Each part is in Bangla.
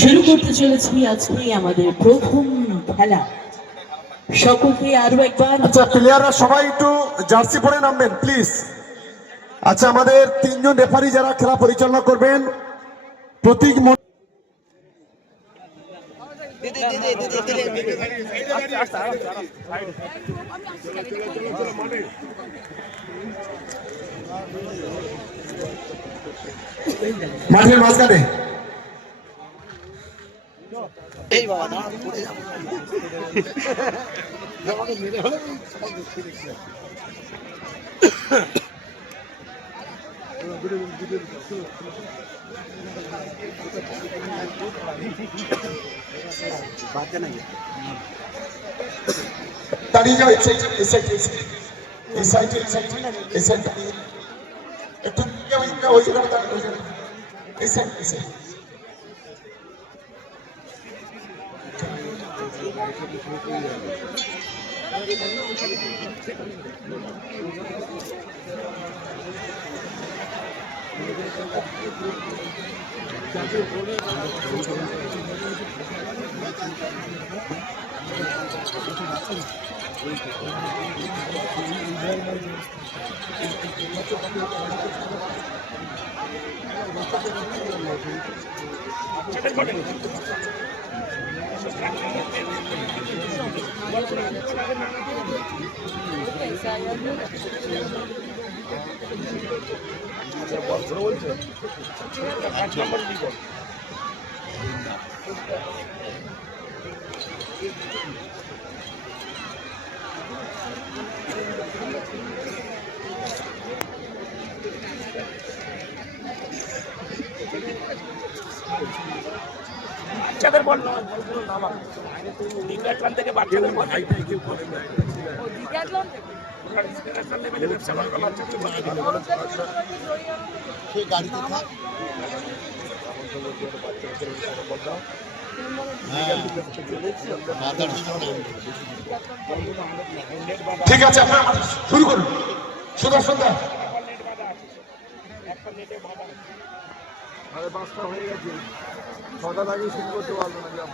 শুরু করতে চলেছি আজকে আমাদের প্রথম খেলা। সকলকে আরো একবার, আচ্ছা প্লেয়াররা সবাই একটু জার্সি পরে নামবেন প্লিজ। আচ্ছা আমাদের তিনজন রেফারি যারা খেলা পরিচালনা করবেন, প্রতীক মাঠের মাঝখানে। এই বাবা না পড়ে যাবো। দাঁড়িয়ে যাও, একটু বাচ্চাদের বল ডিক্যাথলন থেকে বাচ্চাদের বল ডিক্যাথলন থেকে ইন্টারন্যাশনাল লেভেলে ব্যবসা করা বাচ্চাদের সেই গাড়িতে থাক। ঠিক আছে, আপনারা শুরু করুন। সুদর্শন দা একটা নেটে বাঁধা সাড়ে 5টা হয়ে গেছে, 6টার আগে শুরু করতে পারবো না।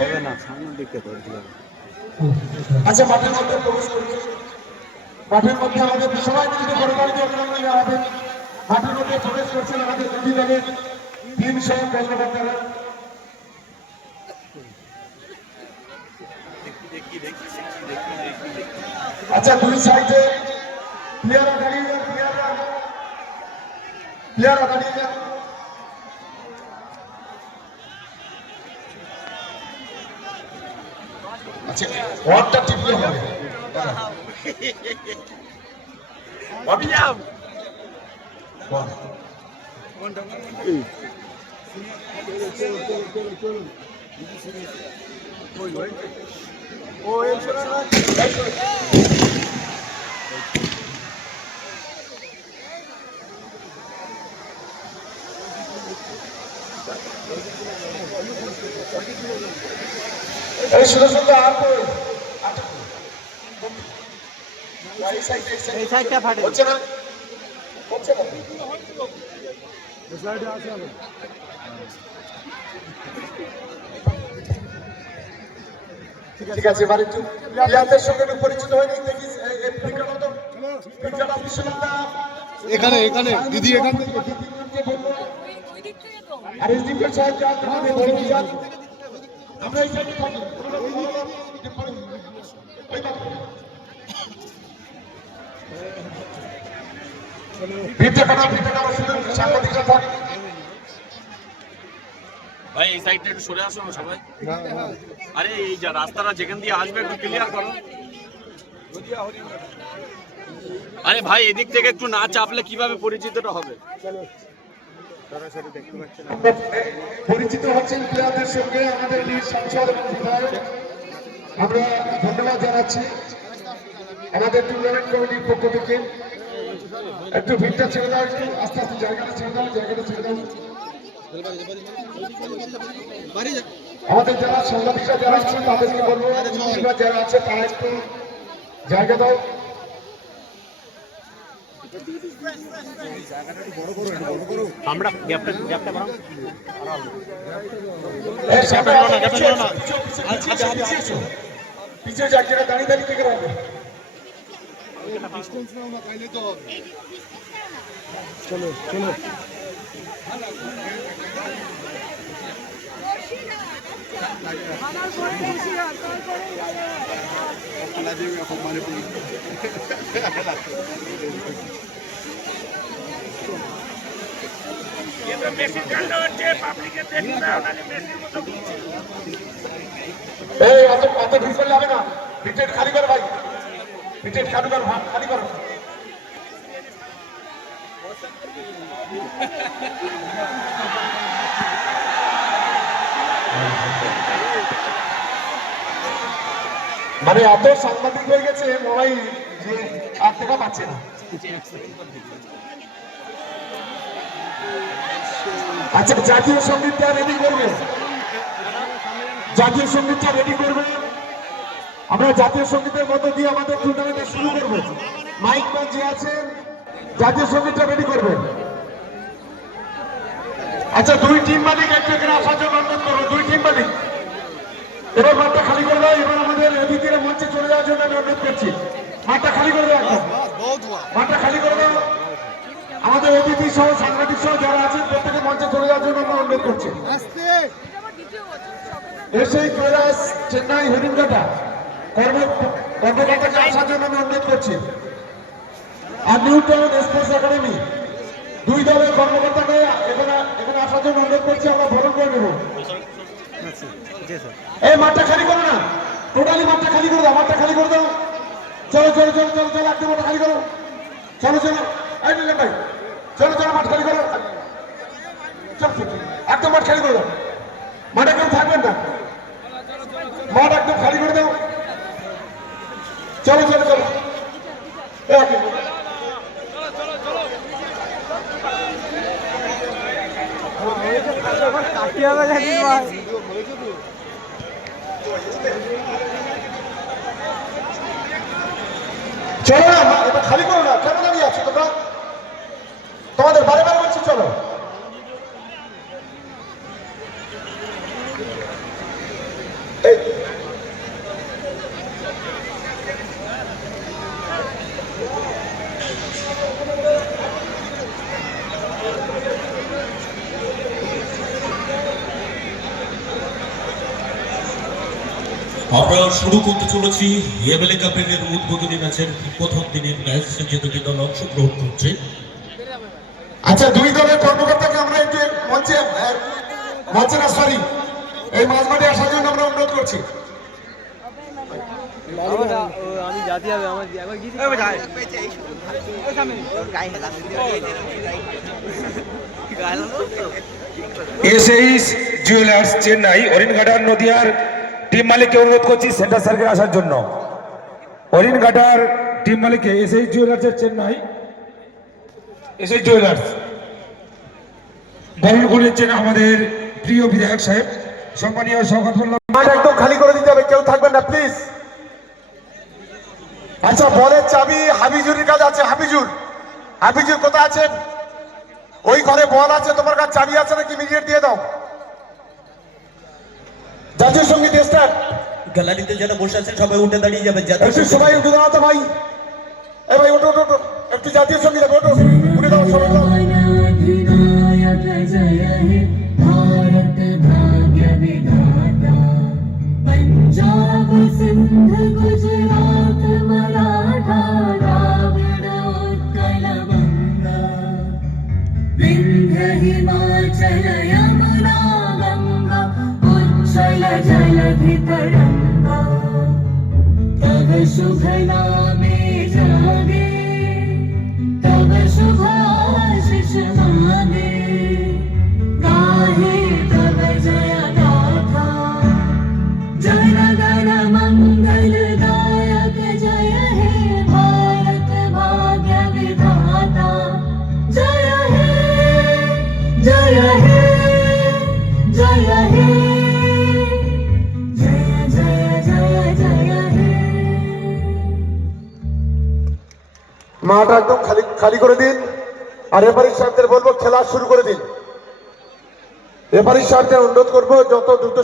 হবে না, সামনের দিকে ধরতে হবে। আচ্ছা মাঠের মধ্যে প্রবেশ করছে। মাঠের মধ্যে আমাদের সবাই মিলে পরিবারকে অভিনন্দন জানাবেন। মাঠের মধ্যে প্রবেশ করছেন আমাদের দুটি দলের টিম সহ কর্মকর্তারা। আচ্ছা দুই সাইডে প্লেয়াররা দাঁড়িয়ে যান, প্লেয়াররা দাঁড়িয়ে যান। আচ্ছা ওয়ানটা টিপলে হবে। অভিযান এই সুদর্শন দা আর কই এই সাইডটা ফাটে হচ্ছে না, হচ্ছে না। ঠিক আছে, এবার একটু প্লেয়ারদের সঙ্গে একটু পরিচিত হয়নি। দেখি এখানে এখানে দিদি এখান থেকে আর এসডিপি সাহেব আমরা এই সাইডে থাকি। ভাই এই সাইডটা একটু সরে আসো না সবাই। আরে এই যা রাস্তাটা যেখান দিয়ে আসবে একটু ক্লিয়ার করো। আরে ভাই এদিক থেকে একটু না চাপলে কিভাবে পরিচিতটা হবে? পরিচিত হচ্ছেন প্লেয়ারদের সঙ্গে আমাদের লীগ সাংসদ এবং বিধায়ক। আমরা ধন্যবাদ জানাচ্ছি আমাদের টুর্নামেন্ট কমিটির পক্ষ থেকে। একটু ভিড়টা ছেড়ে দাও, একটু আস্তে আস্তে জায়গাটা ছেড়ে দাও, জায়গাটা ছেড়ে দাও। আমাদের যারা সাংবাদিকরা যারা আছেন তাদেরকে বলবো যারা আছে তারা একটু জায়গা দাও। আমরা গ্যাপটা বাড়াও। পিছিয়ে যাক, যেটা দাঁড়িয়ে দাঁড়িয়ে থেকে রাখবে। চলো চলো এই অত ভিড় করলে হবে না, পিটেট খালি করো ভাই, পিটেট খালি করো, খালি করো। মানে এত সাংবাদিক হয়ে গেছে মোবাইল যে আর দেখা পাচ্ছে না। আচ্ছা, জাতীয় সঙ্গীতটা রেডি করবে, জাতীয় সঙ্গীতটা রেডি করবে। আমরা জাতীয় সঙ্গীতের মধ্য দিয়ে আমাদের টুর্নামেন্টটা শুরু করবো। মাইক ম্যান যে আছে জাতীয় সঙ্গীতটা রেডি করবে। আচ্ছা, দুই টিম মালিক একটু এখানে আসার জন্য অনুরোধ করবো। দুই টিম মালিক এবার মাঠটা খালি করে দাও। এবার আমাদের অতিথিরা মঞ্চে চলে যাওয়ার জন্য আমি অনুরোধ করছি, মাঠটা খালি করে দাও, একদম মাঠটা খালি করে দাও। আমাদের অতিথি সহ সাংবাদিক সহ যারা আছেন প্রত্যেকে মঞ্চে চলে যাওয়ার জন্য আমরা অনুরোধ করছি। এসেই কৈলাস চেন্নাই হরিণঘাটা কর্মকর্তাকে আসার জন্য আমি অনুরোধ করছি। আর নিউ টাউন স্পোর্টস একাডেমি দুই দলের কর্মকর্তাকে এখানে আসার জন্য অনুরোধ করছি। আমরা বরণ করে নেব। এই মাঠটা খালি করো না, টোটালি মাঠটা খালি করে দাও, মাঠটা খালি করে দাও। চলো চলো চলো চলো চলো, একদম মাঠটা খালি করো। চলো চলো, এই নিলাম ভাই, চলো চলো মাঠ খালি করো। চলো একদম মাঠ খালি করে দাও, মাঠে কেউ থাকবেন না, মাঠ একদম খালি করে দাও। চলো চলো চলো, চলো না, এটা খালি করো না। কেন দাঁড়িয়ে আছো তোমরা? তোমাদের বারে বারে বলছি চলো। আমরা শুরু করতে চলেছি এমএলএ কাপের উদ্বোধনী ম্যাচের প্রথম দিনের ম্যাচ, যে দুটি দল অংশগ্রহণ করছে। আচ্ছা, দুই দলের কর্মকর্তাকে আমরা একটু মঞ্চে না, সরি, এই মাঝ মাঠে আসার জন্য আমরা অনুরোধ করছি। আমি জাতি হবে আমার এসএইচ জুয়েলার্স চেন্নাই হরিণঘাটার নদিয়ার টিম মালিককে অনুরোধ করছি সেন্টার সার্কেল আসার জন্য। হরিণঘাটার টিম মালিককে এসএইচ জুয়েলার্সের চেন্নাই, এসএইচ জুয়েলার্স বরণ করেছেন আমাদের প্রিয় বিধায়ক সাহেব, সম্মানীয় শওকত মোল্লা। মাঠ একদম খালি করে দিতে হবে, কেউ থাকবেন না প্লিজ। আচ্ছা, বলের চাবি হাবিজুরের কাছে আছে। হাবিজুর কোথায় আছেন? ওই ঘরে বল আছে, তোমার কাছে চাবি আছে নাকি? ইমিডিয়েট দিয়ে দাও। জাতীয় সঙ্গীত স্টার্ট। গ্যালারিতে যারা বসে আছেন সবাই উঠে দাঁড়িয়ে যাবেন। একটু সবাই উঠে দাঁড়াতে ভাই, এ ভাই ওঠো ওঠো, একটু জাতীয় সঙ্গীত ওঠো, উঠে দাও সবাই। पंजाब सिंध गुजरात मराठा द्राविड़ उत्कल बंगा विंध्य हिमाचल यमुना गंगा उच्चल जलधि तरंगा तव शुभ नामे जागे तव शुभ आशीष मांगे गाहे तव जय गाथा जन गण मंगलदायक जय हे भारत भाग्य विधाता जय हे जय हे हे जय जय जय जय हे মাঠ একদম খালি করে দিন আর রেফারি সাহেবদের বলবো খেলা শুরু করে দিন রেফারি সাহেবদের অনুরোধ করবো যত দ্রুত